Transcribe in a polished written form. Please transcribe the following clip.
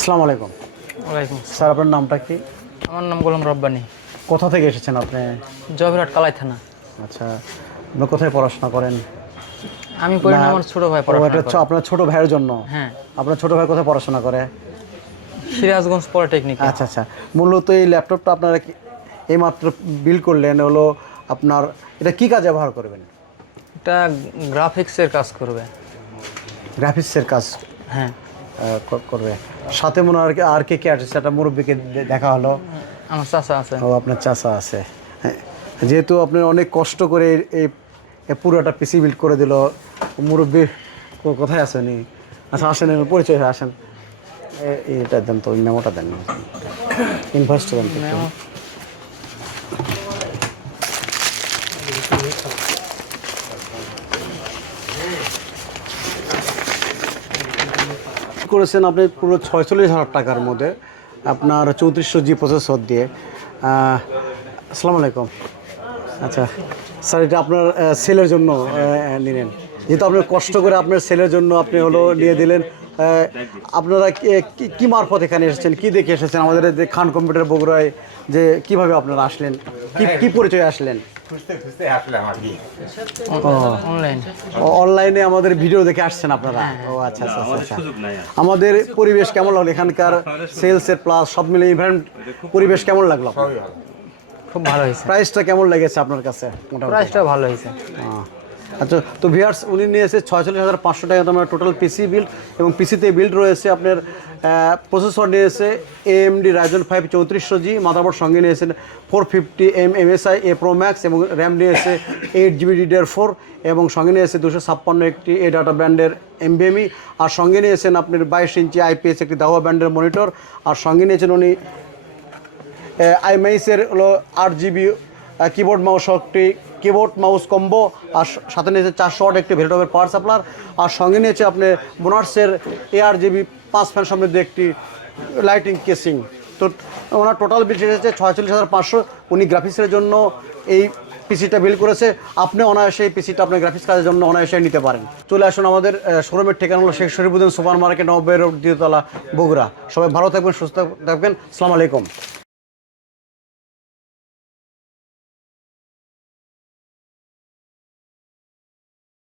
আসসালামু আলাইকুম। ওয়ালাইকুম স্যার আপনার নামটা কি? আমার নাম গোলাম রব্বানী। কোথা থেকে এসেছেন আপনি? জয়পুরহাট কালাই থানা। আচ্ছা, আপনি কোথায় পড়াশোনা করেন? আমি পড়ি না, আমার ছোট ভাই পড়াশোনা করে। আপনার ছোট ভাইয়ের জন্য? হ্যাঁ। আপনার ছোট ভাই কোথায় পড়াশোনা করে? সিরাজগঞ্জ পলিটেকনিক। আচ্ছা আচ্ছা, মূলত এই ল্যাপটপটা আপনারা এইমাত্র বিল্ড করলেন, হলো আপনার এটা কি কাজে ব্যবহার করবেন? এটা গ্রাফিক্সের কাজ করবে। গ্রাফিক্সের কাজ? হ্যাঁ। করবে। সাথে মনে হয় আর কে কে আছে? সেটা মুরব্বীকে দেখা হলো। আমার চাচা আছে। ও, আপনার চাচা আছে। হ্যাঁ, যেহেতু আপনি অনেক কষ্ট করে এই পুরোটা পিসি বিল্ড করে দিল, মুরব্বী কোথায় আসেনি? আচ্ছা আসেন, পরিচয় হয়ে আসেন। এটা দেন তো, মেমোটা দেন, ইনভয়েসটা দেন। করেছেন আপনি পুরো 46,000 টাকার মধ্যে, আপনার 3400G প্রসেসর দিয়ে। আসসালামু আলাইকুম। আচ্ছা স্যার, এটা আপনার সেলের জন্য নিলেন, যেহেতু আপনার কষ্ট করে আপনার সেলের জন্য আপনি হলো নিয়ে দিলেন। আপনারা কি মারফত এখানে এসেছেন, কি দেখে এসেছেন আমাদের খান কম্পিউটার বগুড়ায়, যে কিভাবে আপনারা আসলেন, কি পরিচয়ে আসলেন? অনলাইনে আমাদের ভিডিও দেখে আসছেন আপনারা? ও আচ্ছা আচ্ছা আচ্ছা। আমাদের পরিবেশ কেমন লাগলো এখানকার? সেলসের প্লাস সব মিলে ইভেন্ট পরিবেশ কেমন লাগলো? খুব ভালো হয়েছে। প্রাইসটা কেমন লেগেছে আপনার কাছে? প্রাইসটা ভালো হয়েছে। আচ্ছা, তো ভিউয়ার্স, উনি নিয়েছে 46,500 টাকা তোমার টোটাল পিসি বিল্ড, এবং পিসিতে বিল্ড রয়েছে আপনার প্রসেসর নিয়েছে AMD Ryzen 5 3400G, মাদারবোর্ড সঙ্গে নিয়েছেন 450 MSI A Pro Max, এবং র্যাম নিয়েছে 8GB DDR4, এবং সঙ্গে নিয়েছে 256 একটি এ ডাটা ব্র্যান্ডের NVMe, আর সঙ্গে নিয়েছেন আপনার 22 ইঞ্চি IPS একটি দাওয়া ব্র্যান্ডের মনিটর, আর সঙ্গে নিয়েছেন উনি আইমাইসের হলো 8GB কিবোর্ড মাউস একটি কিবোর্ড মাউস কম্বো, আর সাথে নিয়েছে 400 ওয়াট একটি ভেরিটেবল পাওয়ার সাপ্লার, আর সঙ্গে নিয়েছে আপনি বোনার্সের ARGB 5 ফ্যান সমৃদ্ধ একটি লাইটিং কেসিং। তো ওনার টোটাল বিল এসেছে 46,500। উনি গ্রাফিক্সের জন্য এই পিসিটা বিল করেছে। আপনি অনায়াসে এই পিসিটা আপনার গ্রাফিক্স কাজের জন্য অনায়াসে নিতে পারেন। চলে আসুন, আমাদের শোরুমের ঠিকানা হলো Sheikh Sharifuddin super market, 90 road, দ্বিতীয়তলা, বগুড়া। সবাই ভালো থাকবেন, সুস্থ থাকবেন। আসসালামু আলাইকুম।